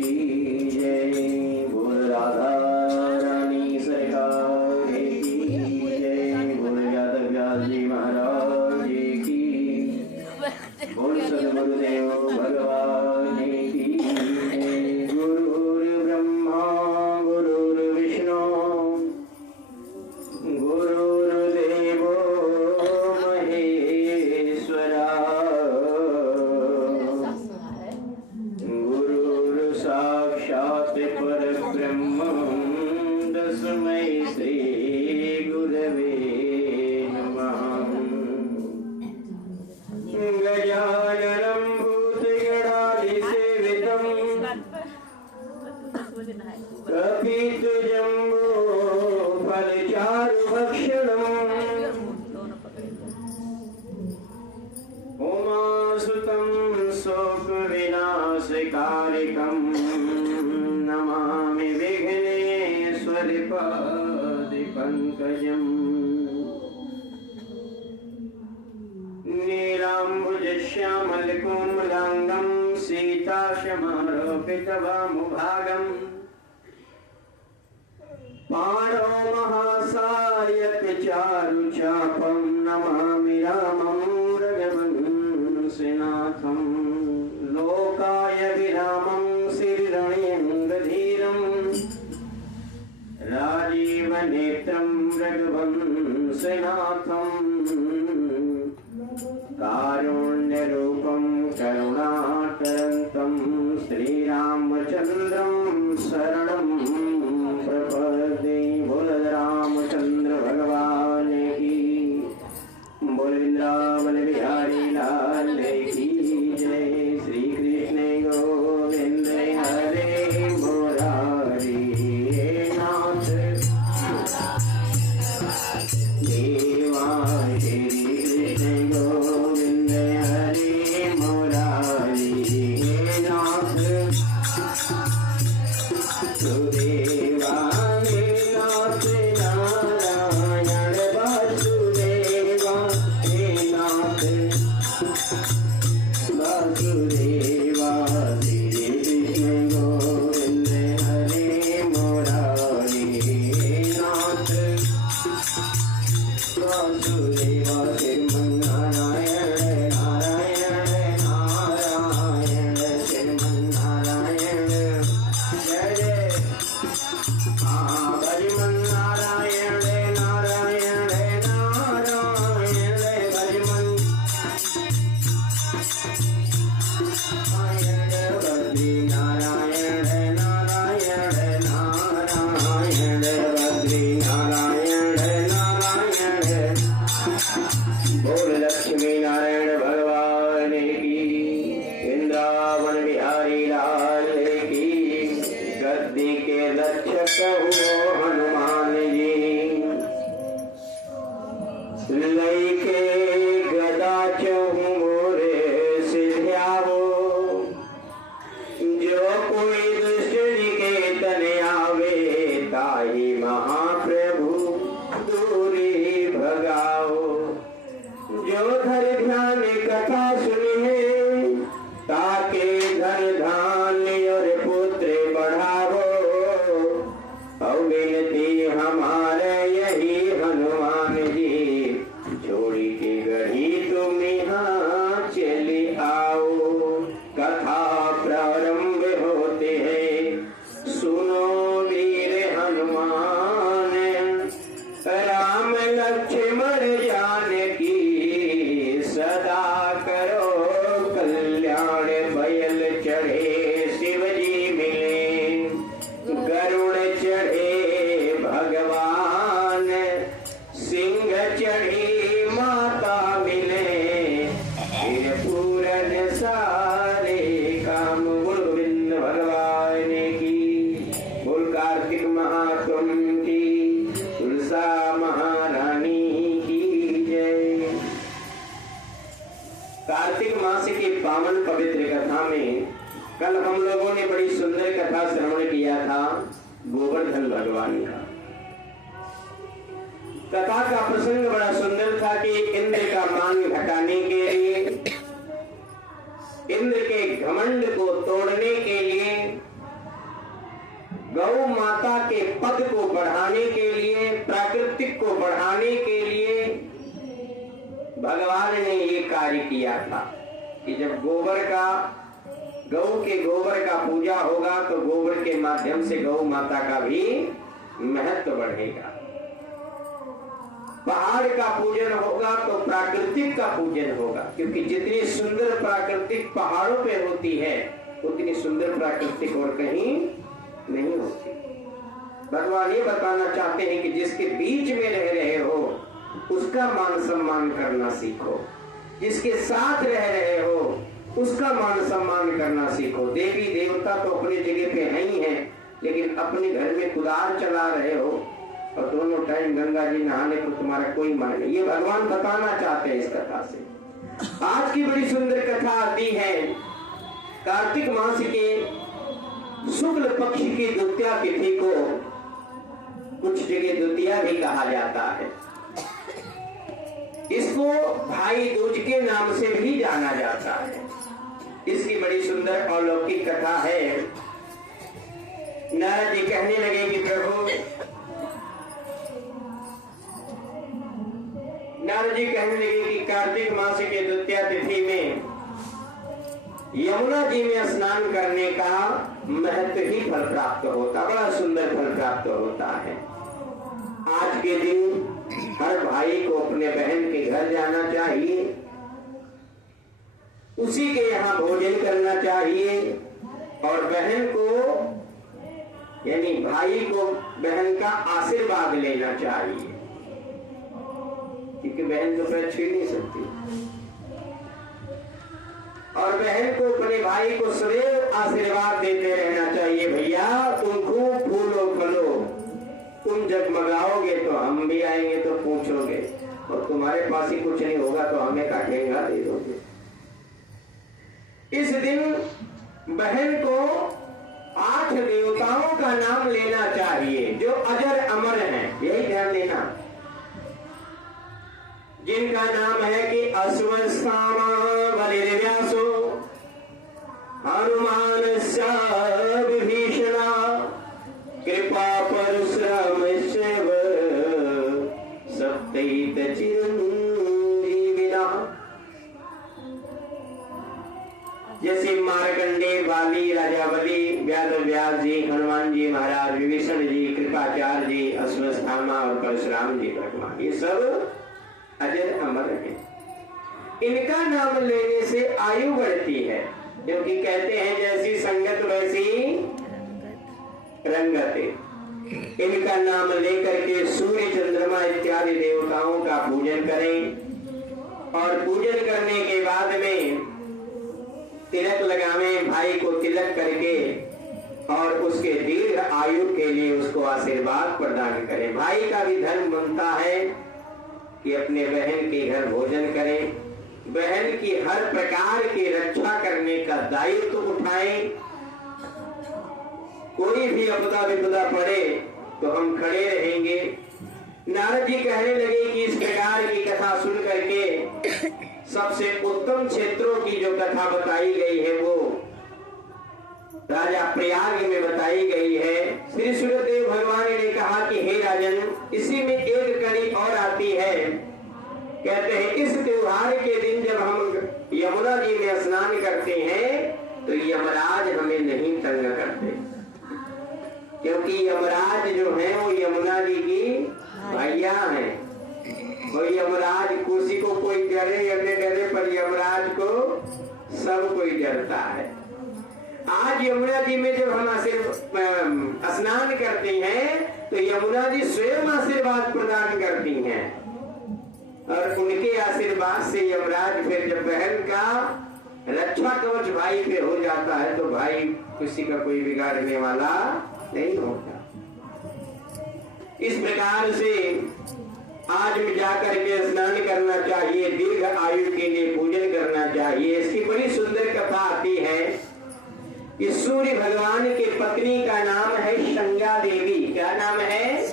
की जय। बोल राधा रानी सरकार की जय। बोल यादव व्यास जी महाराज की। बोल सद्गुरुदेव भगवान की जय। गुरुर्ब्रह्मा गुरुर्विष्णु गुरुर्देवो महेश्वरा गुरुर् साक्षात् परब्रह्म तस्मै श्री गुरवे नमः। गजाननं भूतगणाधिसेवितं कपितजम्बो फलचारुभक्षणम् उमासुतं शोकविनाशकारिकं नमामि विघ्नेश्वरपादपङ्कजम्। नीलाम्बुजश्यामलकोमलाङ्गं सीताशमारोपितवामुभागम् पाणौ महासायकचारुचापं नमामि रामं रघुवंशनाथं। लोकाय विरामं श्रीरणेन्द्रधीरं राजीवनेत्रं रघुवंशनाथं। कारुण्यरूपं करुणाकरन्तं श्रीरामचन्द्रं शरणं प्रपद्ये। बोल रामचंद्र भगवान की। बोल वृंदावन बिहारी लाल की जय। श्री कृष्ण गोविंद हरे मुरारी नाथ देवा। श्री कृष्ण गोविंद हरे मुरारी नाथ सुदेवा। हनुमान जी लइके गदा चहु मोरे सिध्यावो। जो कोई दुष्ट निकेतन आवे ताहि महाप्रभु दूरी भगाओ। जो धर ध्यान कथा सुने ताके धन धान्य और पुत्र बढ़ावो। विनती हमारे यही हनुमान जी छोड़ी के गढ़ी तुम यहाँ चले आओ। कथा प्रारंभ होते हैं सुनो वीर हनुमान। राम लक्ष्मण जानकी सदा करो कल्याण। बैल चढ़े शिवजी मिले गरुड़ चढ़े भगवान। सिंह चढ़ी माता मिले फिर पूरन सारे काम। गोविंद भगवान की। बोल कार्तिक महात्म की। तुलसा महारानी की जय। कार्तिक मास की पावन पवित्र कथा में कल हम लोगों ने बड़ी सुंदर कथा श्रवण किया था गोवर्धन भगवान का। कथा का प्रसंग बड़ा सुंदर था कि इंद्र का मान घटाने के लिए, इंद्र के घमंड को तोड़ने के लिए गौ माता के पद को बढ़ाने के लिए, प्राकृतिक को बढ़ाने के लिए भगवान ने ये कार्य किया था कि जब गौ के गोबर का पूजा होगा तो गोबर के माध्यम से गौ माता का भी महत्व बढ़ेगा। पहाड़ का पूजन होगा तो प्राकृतिक का पूजन होगा, क्योंकि जितनी सुंदर प्राकृतिक पहाड़ों पे होती है उतनी सुंदर प्राकृतिक और कहीं नहीं होती। भगवान ये बताना चाहते हैं कि जिसके बीच में रह रहे हो उसका मान सम्मान करना सीखो, जिसके साथ रह रहे हो उसका मान सम्मान करना सीखो। देवी देवता तो अपनी जगह पे है ही है, लेकिन अपने घर में कुदार चला रहे हो और दोनों टाइम गंगा जी नहाने को तुम्हारा कोई मान नहीं। ये भगवान बताना चाहते हैं इस कथा से। आज की बड़ी सुंदर कथा आती है कार्तिक मास के शुक्ल पक्ष की द्वितीया तिथि को, कुछ जगह द्वितीया भी कहा जाता है। इसको भाई दूज के नाम से भी जाना जाता है। इसकी बड़ी सुंदर अलौकिक कथा है। नारद जी कहने लगे कि प्रभु, नारद जी कहने लगे कि कार्तिक मास के द्वितीया तिथि में यमुना जी में स्नान करने का महत्व ही फल प्राप्त होता, बड़ा सुंदर फल प्राप्त होता है। आज के दिन हर भाई को अपने बहन के घर जाना चाहिए, उसी के यहाँ भोजन करना चाहिए और बहन को यानी भाई को बहन का आशीर्वाद लेना चाहिए, क्योंकि बहन तो पैर छीन नहीं सकती। और बहन को अपने भाई को सदैव आशीर्वाद देते रहना चाहिए। भैया तुम खूब फूलो फलो, तुम जगमगाओगे तो हम भी आएंगे तो पूछोगे, और तुम्हारे पास ही कुछ नहीं होगा तो हमें काटेगा दे दोगे। इस दिन बहन को 8 देवताओं का नाम लेना चाहिए जो अजर अमर हैं, यही ध्यान देना, जिनका नाम है कि अश्वत्थामा बलिर्व्यासो हनुमान विभीषणा कृपा परशुराम सप्तैत चिरंजीविना। जैसे मार्कंडेय, बाली, राजा बलि, व्यास जी, हनुमान जी महाराज, विभीषण जी, कृपाचार्य जी, अश्वत्थामा और परशुराम जी भगवान, ये सब अजर अमर है। इनका नाम लेने से आयु बढ़ती है, क्योंकि कहते हैं जैसी संगत वैसी रंगत। इनका नाम लेकर के सूर्य, चंद्रमा इत्यादि देवताओं का पूजन करें और पूजन करने के बाद में तिलक लगावें, भाई को तिलक करके, और उसके दीर्घ आयु के लिए उसको आशीर्वाद प्रदान करें। भाई का भी धर्म बनता है कि अपने बहन के घर भोजन करें, बहन की हर प्रकार की रक्षा करने का दायित्व उठाएं। कोई भी आपदा विपदा पड़े तो हम खड़े रहेंगे। नारद जी कहने लगे कि इस प्रकार की कथा सुन करके सबसे उत्तम क्षेत्रों की जो कथा बताई गई है वो राजा प्रयाग में बताई गई है। श्री सूर्यदेव भगवान ने कहा कि हे राजन, इसी में एक कड़ी और आती है। कहते हैं इस त्योहार के दिन जब हम यमुना जी में स्नान करते हैं तो यमराज हमें नहीं तंग करते, क्योंकि यमराज जो है वो यमुना जी की भैया है। और यमराज किसी को कोई डरे या न डरे, पर यमराज को सब कोई डरता है। आज यमुना जी में जब हम स्नान करते हैं तो यमुना जी स्वयं आशीर्वाद प्रदान करती हैं, और उनके आशीर्वाद से यमराज फिर जब बहन का रक्षा कवच भाई पे हो जाता है तो भाई किसी का कोई बिगाड़ने वाला नहीं होता। इस प्रकार से आज में जाकर के स्नान करना चाहिए, दीर्घ आयु के लिए पूजन करना चाहिए। इसकी बड़ी सुंदर कथा आती है। इस सूर्य भगवान के पत्नी का नाम है संज्ञा देवी। क्या नाम है?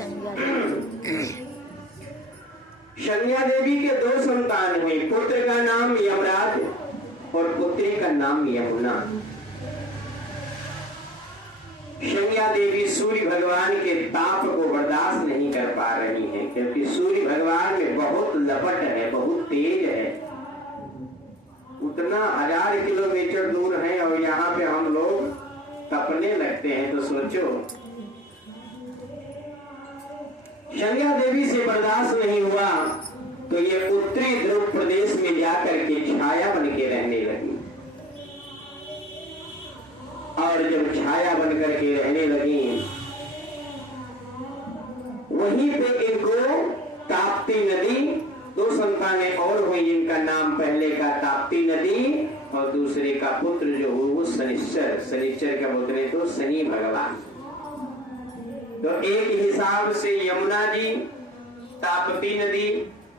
संज्ञा देवी के 2 संतान हुए, पुत्र का नाम यमराज और पुत्री का नाम यमुना। संज्ञा देवी सूर्य भगवान के ताप को बर्दाश्त नहीं कर पा रही हैं, क्योंकि सूर्य भगवान में बहुत लपट है, बहुत तेज है। उतना 1000 किलोमीटर दूर है और यहाँ पे हम लोग तपने लगते हैं, तो सोचो। संज्ञा देवी से बर्दाश्त नहीं हुआ तो ये उत्तरी ध्रुव प्रदेश में जाकर के छाया बन के रहने लगी। और जब छाया बन करके रहने लगी, वहीं पे इनको ताप्ती नदी, 2 संतानें और हुई, जिनका नाम पहले का ताप्ती नदी और दूसरे का पुत्र जो वो शनिश्चर। शनिश्चर का पुत्र है तो शनि भगवान। तो एक हिसाब से यमुना जी, ताप्ती नदी,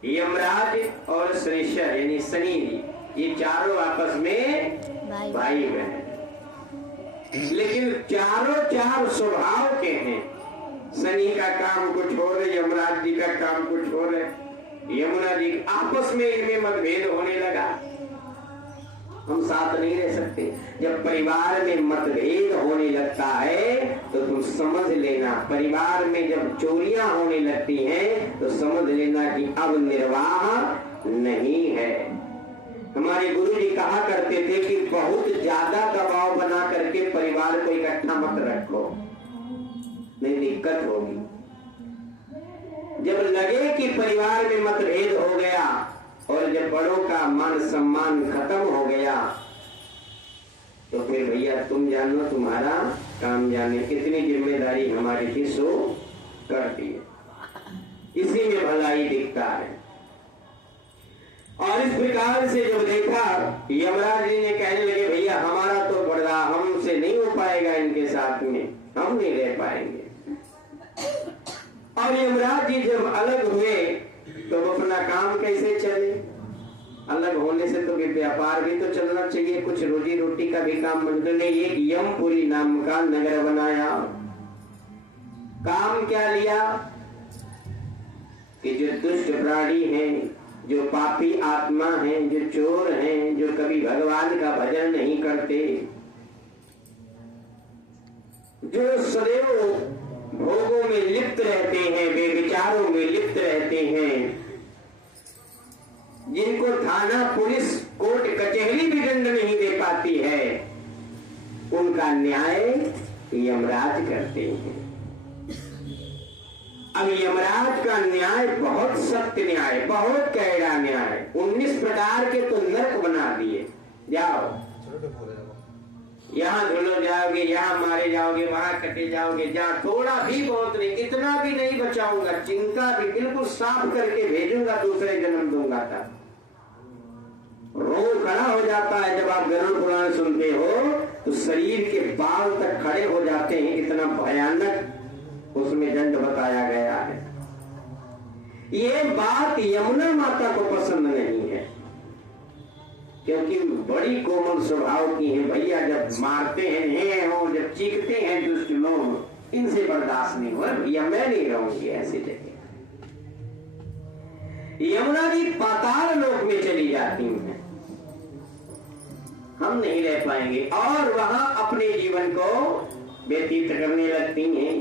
यमराज और शनिश्चर यानी शनि जी, ये चारों आपस में भाई बहन, लेकिन चारों 4 स्वभाव के हैं। शनि का काम कुछ और है, यमराज जी का काम कुछ और है, यमुना जी आपस में इनमें मतभेद होने लगा। हम साथ नहीं रह सकते। जब परिवार में मतभेद होने लगता है तो तुम समझ लेना, परिवार में जब चोरियां होने लगती हैं तो समझ लेना कि अब निर्वाह नहीं है। हमारे गुरु जी कहा करते थे कि बहुत ज्यादा दबाव बना करके परिवार को इकट्ठा मत रखो, नहीं दिक्कत होगी। जब लगे कि परिवार में मतभेद हो गया और जब बड़ों का मान सम्मान खत्म हो गया तो फिर भैया तुम जानो, तुम्हारा काम जाने, कितनी जिम्मेदारी हमारी थी सो कर दी। इसी में भलाई दिखता है। और इस प्रकार से जब देखा, यमराज जी ने कहने लगे भैया हमारा तो बड़ा, हमसे नहीं हो पाएगा, इनके साथ में हम नहीं रह पाएंगे। और यमराज जी जब अलग हुए तो अपना काम कैसे चले? अलग होने से तो व्यापार भी तो चलना चाहिए, कुछ रोजी रोटी का भी काम। मंदिर ने एक यमपुरी नाम का नगर बनाया। काम क्या लिया कि जो दुष्ट प्राणी हैं, जो पापी आत्मा हैं, जो चोर हैं, जो कभी भगवान का भजन नहीं करते, जो सदैव भोगों में लिप्त रहते हैं, बेविचारों में लिप्त रहते हैं, जिनको थाना पुलिस कोर्ट कचहरी भी दंड नहीं दे पाती है, उनका न्याय यमराज करते हैं। अब यमराज का न्याय बहुत सख्त न्याय, बहुत कैड़ा न्याय। 19 प्रकार के तो नरक बना दिए। जाओ यहाँ धुलो जाओगे, यहाँ मारे जाओगे, वहां कटे जाओगे, जहाँ थोड़ा भी बहुत नहीं, इतना भी नहीं बचाऊंगा, चिंता भी बिल्कुल साफ करके भेजूंगा, दूसरे जन्म दूंगा। तब रोग खड़ा हो जाता है। जब आप गरुड़ पुराण सुनते हो तो शरीर के बाल तक खड़े हो जाते हैं, इतना भयानक उसमें दंड बताया गया है। ये बात यमुना माता को पसंद नहीं है, क्योंकि बड़ी कोमल स्वभाव की है। भैया जब मारते हैं और जब चीखते हैं दुष्ट लोग, इनसे बर्दाश्त नहीं हुआ भैया, मैं नहीं रहूंगी ऐसी जगह। यमुना जी पाताल लोक में चली जाती हैं, हम नहीं रह पाएंगे, और वहां अपने जीवन को व्यतीत करने लगती हैं।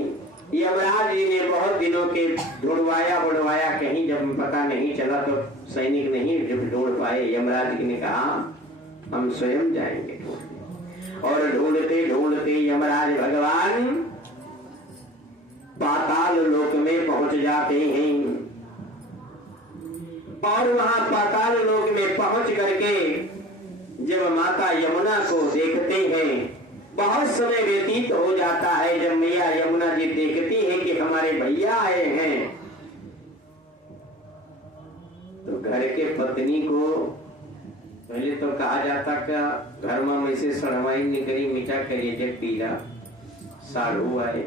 यमराज जी ने बहुत दिनों के ढूंढवाया, कहीं जब पता नहीं चला तो सैनिक नहीं जब ढूंढ पाए, यमराज जी ने कहा हम स्वयं जाएंगे। और ढूंढते ढूंढते यमराज भगवान पाताल लोक में पहुंच जाते हैं। और वहां पाताल लोक में पहुंच करके जब माता यमुना को देखते हैं, बहुत समय व्यतीत हो जाता है। जब मैया यमुना जी देखती है कि हमारे भैया आए हैं, तो घर के पत्नी को पहले तो कहा जाता का घर में वैसे सड़वाई निकली मीठा करिए जब पीला साढ़ू आए।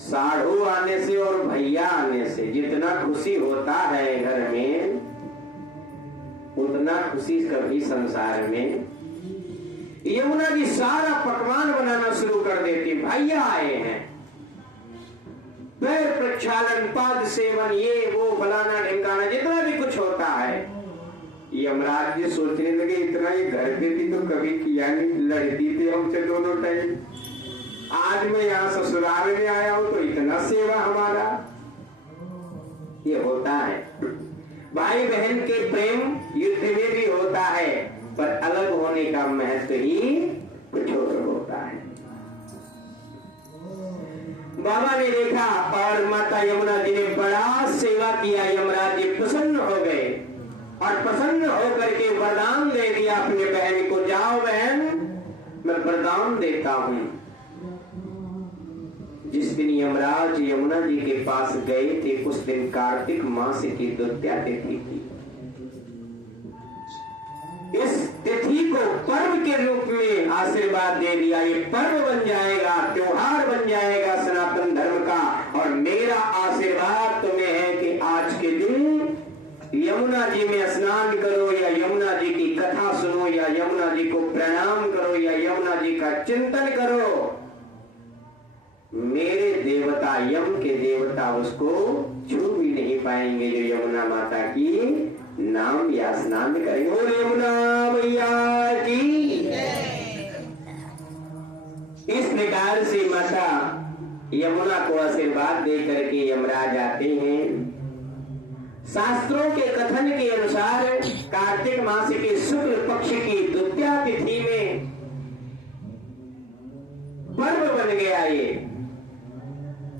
साढ़ू आने से और भैया आने से जितना खुशी होता है घर में, उतना खुशी कभी संसार में। यमुना जी सारा पकवान बनाना शुरू कर देती। भैया आए हैं, पैर प्रक्षालन, पाद सेवन, ये वो फलाना ढिमकाना, जितना भी कुछ होता है। यमराज जी सोचने लगे इतना ये घर पे भी तो कभी किया नहीं, लड़ती थी हमसे दोनों टाइम, आज मैं यहाँ ससुराल में आया हूं तो इतना सेवा हमारा, ये होता है। भाई बहन के प्रेम युद्ध में भी होता है, पर अलग होने का महत्व ही कुछ और होता है। बाबा ने देखा और माता यमुना जी ने बड़ा सेवा किया। यमराज जी प्रसन्न हो गए और प्रसन्न होकर के वरदान दे दिया अपने बहन को, जाओ बहन मैं वरदान देता हूं। जिस दिन यमराज यमुना जी के पास गए थे उस दिन कार्तिक मास की द्वितीया तिथि थी। इस तिथि को पर्व के रूप में आशीर्वाद दे दिया। ये पर्व बन जाएगा, त्योहार बन जाएगा सनातन धर्म का। और मेरा आशीर्वाद तुम्हें है कि आज के दिन यमुना जी में स्नान करो, या यमुना जी की कथा सुनो, या यमुना जी को प्रणाम करो, या यमुना जी का चिंतन करो। मेरे देवता यम के देवता उसको छू भी नहीं पाएंगे जो यमुना माता की नाम या स्नान करेंगे। बोल यमुना मैया की। इस प्रकार से माता यमुना को आशीर्वाद दे करके यमराज आते हैं। शास्त्रों के कथन के अनुसार कार्तिक मास के शुक्ल पक्ष की द्वितीया तिथि में पर्व बन गया ये,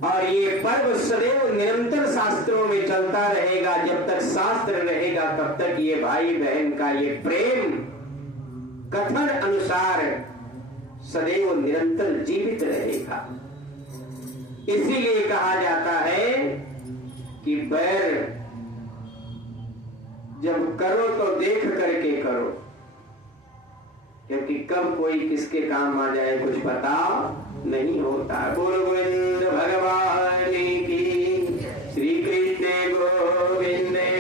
और ये पर्व सदैव निरंतर शास्त्रों में चलता रहेगा। जब तक शास्त्र रहेगा तब तक ये भाई बहन का ये प्रेम कथन अनुसार सदैव निरंतर जीवित रहेगा। इसीलिए कहा जाता है कि बैर जब करो तो देख करके करो, क्योंकि कब कोई किसके काम आ जाए कुछ पता नहीं होता।